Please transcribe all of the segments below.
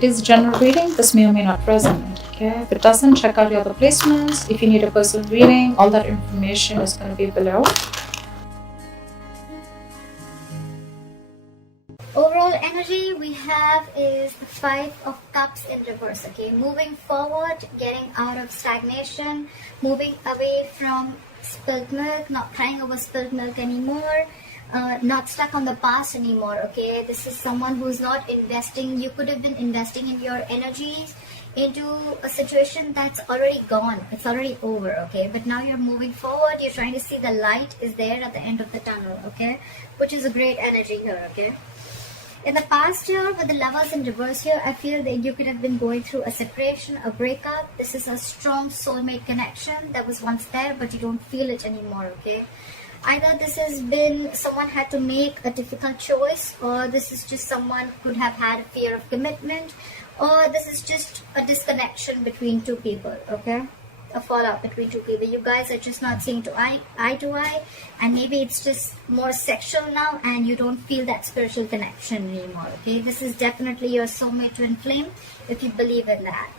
It is general reading. This may or may not resonate. Okay, if it doesn't, check out your other placements. If you need a personal reading, all that information is going to be below. Overall energy we have is the 5 of Cups in reverse. Okay, moving forward, getting out of stagnation, moving away from spilled milk, not crying over spilled milk anymore, not stuck on the past anymore. Okay, this is someone who's not investing. You could have been investing in your energies into a situation that's already gone. It's already over. Okay, but now you're moving forward. You're trying to see the light is there at the end of the tunnel. Okay, which is a great energy here. Okay, in the past year, with the Lovers in reverse here, I feel that you could have been going through a separation, a breakup. This is a strong soulmate connection that was once there, but you don't feel it anymore, okay? Either this has been someone had to make a difficult choice, or this is just someone could have had a fear of commitment, or this is just a disconnection between two people, okay? A fallout between two people. You guys are just not seeing eye to eye, and maybe it's just more sexual now and you don't feel that spiritual connection anymore. Okay, this is definitely your soulmate twin flame if you believe in that.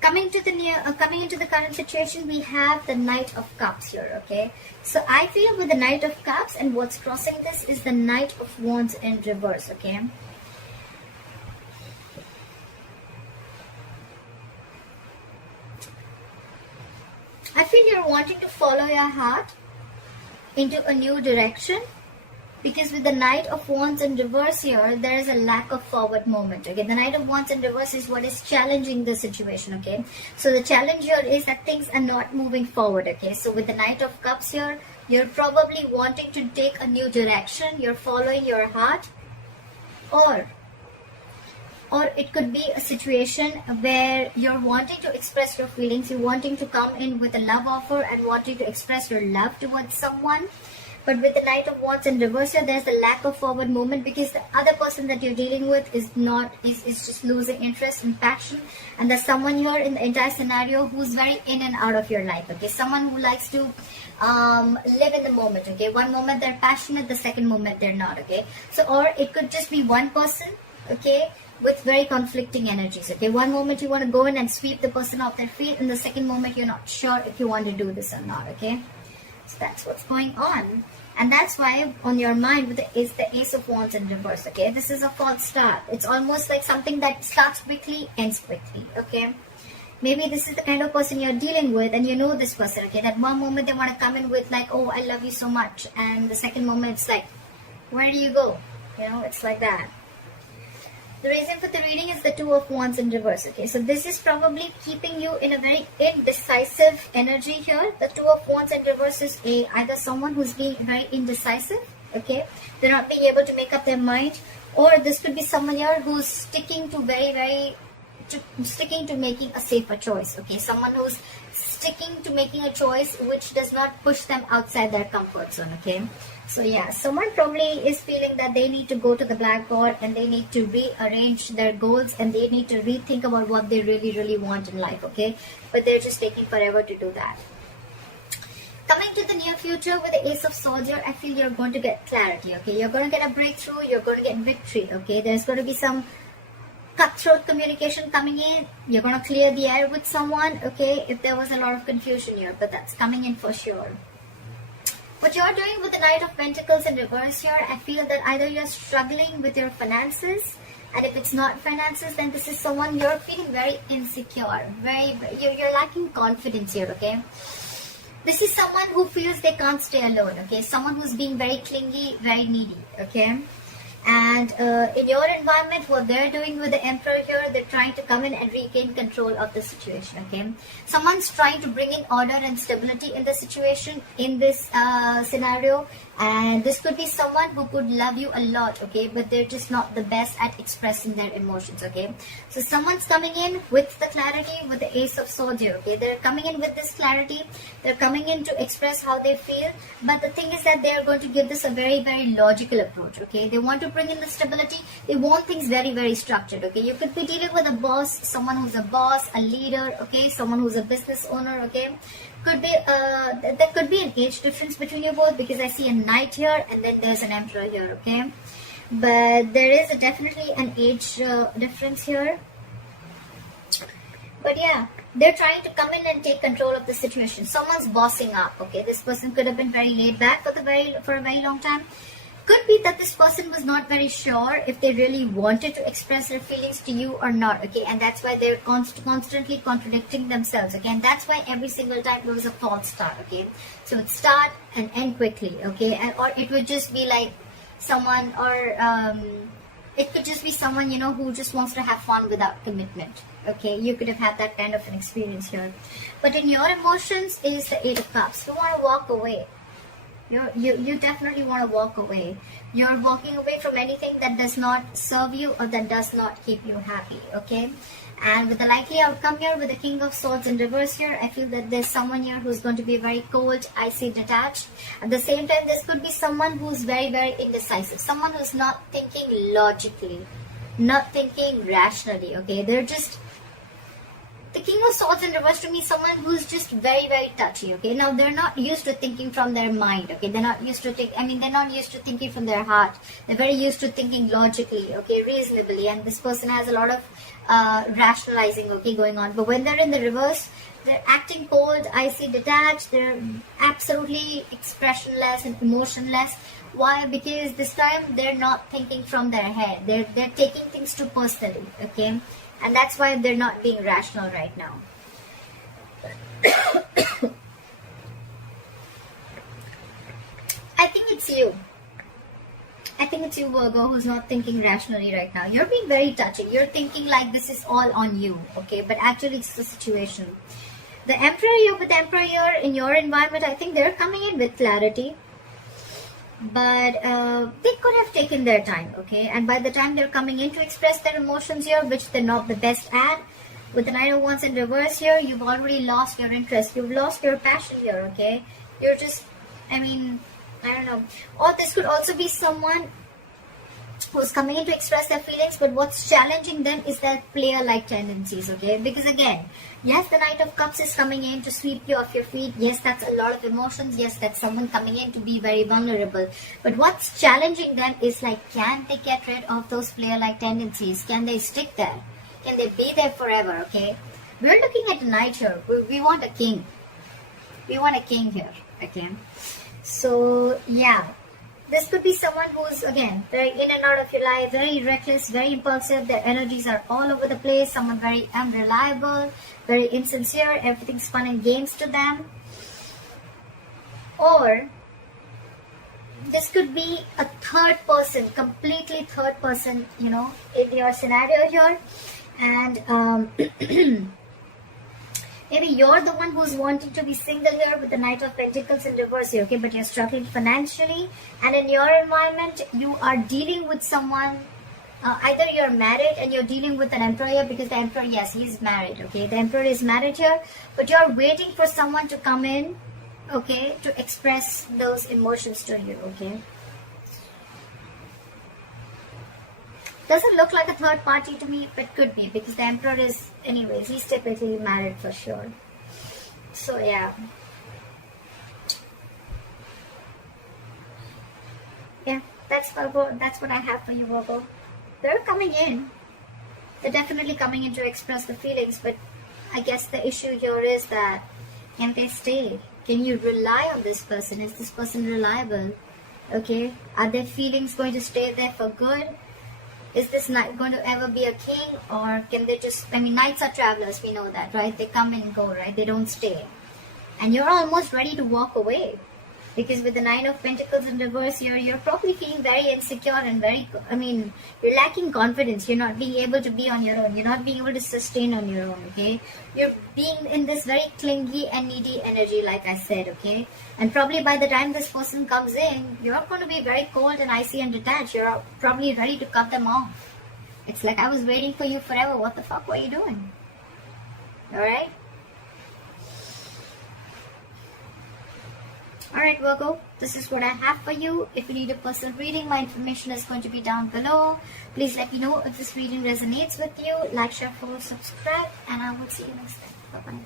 Coming into the current situation, we have the Knight of Cups here. Okay, so I feel with the Knight of Cups, and what's crossing this is the Knight of Wands in reverse. Okay, I feel you're wanting to follow your heart into a new direction, because with the Knight of Wands in reverse here, there is a lack of forward movement. Okay, the Knight of Wands in reverse is what is challenging the situation. Okay, so the challenge here is that things are not moving forward. Okay, so with the Knight of Cups here, you're probably wanting to take a new direction. You're following your heart, or it could be a situation where you're wanting to express your feelings, you're wanting to come in with a love offer and wanting to express your love towards someone. But with the Knight of Wands in reverse here, there's a lack of forward movement, because the other person that you're dealing with is just losing interest and passion. And there's someone here in the entire scenario who's very in and out of your life. Okay, someone who likes to live in the moment. Okay, one moment they're passionate, the second moment they're not. Okay, so or it could just be one person. Okay, with very conflicting energies. Okay, one moment you want to go in and sweep the person off their feet, and the second moment you're not sure if you want to do this or not. Okay, so that's what's going on, and that's why on your mind is the Ace of Wands in reverse. Okay, this is a false start. It's almost like something that starts quickly, ends quickly. Okay, maybe this is the kind of person you're dealing with, and you know this person. Okay, that one moment they want to come in with like, oh, I love you so much, and the second moment it's like, where do you go? You know, it's like that. The reason for the reading is the Two of Wands in reverse. Okay, so this is probably keeping you in a very indecisive energy here. The Two of Wands in reverse is either someone who's being very indecisive. Okay, they're not being able to make up their mind, or this could be someone here who's sticking to making a safer choice. Okay, someone who's sticking to making a choice which does not push them outside their comfort zone. Okay, so yeah, someone probably is feeling that they need to go to the blackboard and they need to rearrange their goals, and they need to rethink about what they really want in life. Okay, but they're just taking forever to do that. Coming to the near future with the Ace of Swords here, I feel you're going to get clarity. Okay, you're going to get a breakthrough, you're going to get victory. Okay, there's going to be some cutthroat communication coming in. You're going to clear the air with someone. Okay, if there was a lot of confusion here, but that's coming in for sure. What you're doing with the Knight of Pentacles in reverse here, I feel that either you're struggling with your finances, and if it's not finances, then this is someone you're feeling very insecure, you're lacking confidence here. Okay, this is someone who feels they can't stay alone. Okay, someone who's being very clingy, very needy. Okay, and in your environment, what they're doing with the Emperor here, they're trying to come in and regain control of the situation. Okay, someone's trying to bring in order and stability in the situation, in this scenario, and this could be someone who could love you a lot. Okay, but they're just not the best at expressing their emotions. Okay, so someone's coming in with the clarity with the Ace of Swords here. Okay, they're coming in with this clarity, they're coming in to express how they feel, but the thing is that they're going to give this a very logical approach. Okay, they want to bring in the stability, they want things very structured. Okay, you could be dealing with a boss, someone who's a boss, a leader. Okay, someone who's a business owner. Okay, could be there could be an age difference between you both, because I see a Knight here and then there's an Emperor here. Okay, but there is definitely an age difference here. But yeah, they're trying to come in and take control of the situation. Someone's bossing up. Okay, this person could have been very laid back for a very long time. Could be that this person was not very sure if they really wanted to express their feelings to you or not. Okay, and that's why they're constantly contradicting themselves. Okay, and that's why every single time there was a false start. Okay, so it start and end quickly. Okay, and or it would just be like someone, or it could just be someone, you know, who just wants to have fun without commitment. Okay, you could have had that kind of an experience here. But in your emotions is the Eight of Cups. You want to walk away. You definitely want to walk away. You're walking away from anything that does not serve you or that does not keep you happy. Okay, and with the likely outcome here, with the King of Swords in reverse here, I feel that there's someone here who's going to be very cold, icy, detached. At the same time, this could be someone who's very, very indecisive. Someone who's not thinking logically, not thinking rationally. Okay, they're just... The King of Swords in reverse to me is someone who's just very, very touchy. Okay, now they're not used to thinking from their mind. Okay, they're not used to they're not used to thinking from their heart. They're very used to thinking logically. Okay, reasonably, and this person has a lot of rationalizing. Okay, going on. But when they're in the reverse, they're acting cold, icy, detached. They're absolutely expressionless and emotionless. Why? Because this time they're not thinking from their head. They're taking things too personally. Okay. And that's why they're not being rational right now. I think it's you. I think it's you, Virgo, who's not thinking rationally right now. You're being very touching. You're thinking like this is all on you, okay? But actually it's the situation. The Emperor here, with the Emperor here in your environment, I think they're coming in with clarity. But they could have taken their time, okay? And by the time they're coming in to express their emotions here, which they're not the best at, with the Nine of Wands in reverse here, you've already lost your interest. You've lost your passion here, okay? You're just, I don't know. Or this could also be someone who's coming in to express their feelings, but what's challenging them is their player-like tendencies, okay? Because again, yes, the Knight of Cups is coming in to sweep you off your feet. Yes, that's a lot of emotions. Yes, that's someone coming in to be very vulnerable. But what's challenging them is like, can they get rid of those player-like tendencies? Can they stick there? Can they be there forever, okay? We're looking at a knight here. We want a king. We want a king here, okay? So, yeah. This could be someone who's, again, very in and out of your life, very reckless, very impulsive. Their energies are all over the place. Someone very unreliable, very insincere. Everything's fun and games to them. Or this could be a third person, completely third person, you know, in your scenario here. And maybe you're the one who's wanting to be single here with the Knight of Pentacles in reverse here, okay? But you're struggling financially. And in your environment, you are dealing with someone, either you're married and you're dealing with an Emperor here, because the Emperor, yes, he's married, okay? The Emperor is married here, but you're waiting for someone to come in, okay, to express those emotions to you, okay? Doesn't look like a third party to me, but could be, because the Emperor is, anyways, he's typically married for sure. So yeah. Yeah, that's Virgo. That's what I have for you, Virgo. They're coming in. They're definitely coming in to express the feelings, but I guess the issue here is that, can they stay? Can you rely on this person? Is this person reliable? Okay? Are their feelings going to stay there for good? Is this knight going to ever be a king, or can they just, knights are travelers, we know that, right? They come and go, right? They don't stay. And you're almost ready to walk away. Because with the Nine of Pentacles in reverse here, you're probably feeling very insecure and you're lacking confidence. You're not being able to be on your own. You're not being able to sustain on your own, okay? You're being in this very clingy and needy energy, like I said, okay? And probably by the time this person comes in, you're going to be very cold and icy and detached. You're probably ready to cut them off. It's like, I was waiting for you forever. What the fuck were you doing? Alright? Alright, Virgo, this is what I have for you. If you need a personal reading, my information is going to be down below. Please let me know if this reading resonates with you. Like, share, follow, subscribe, and I will see you next time. Bye-bye.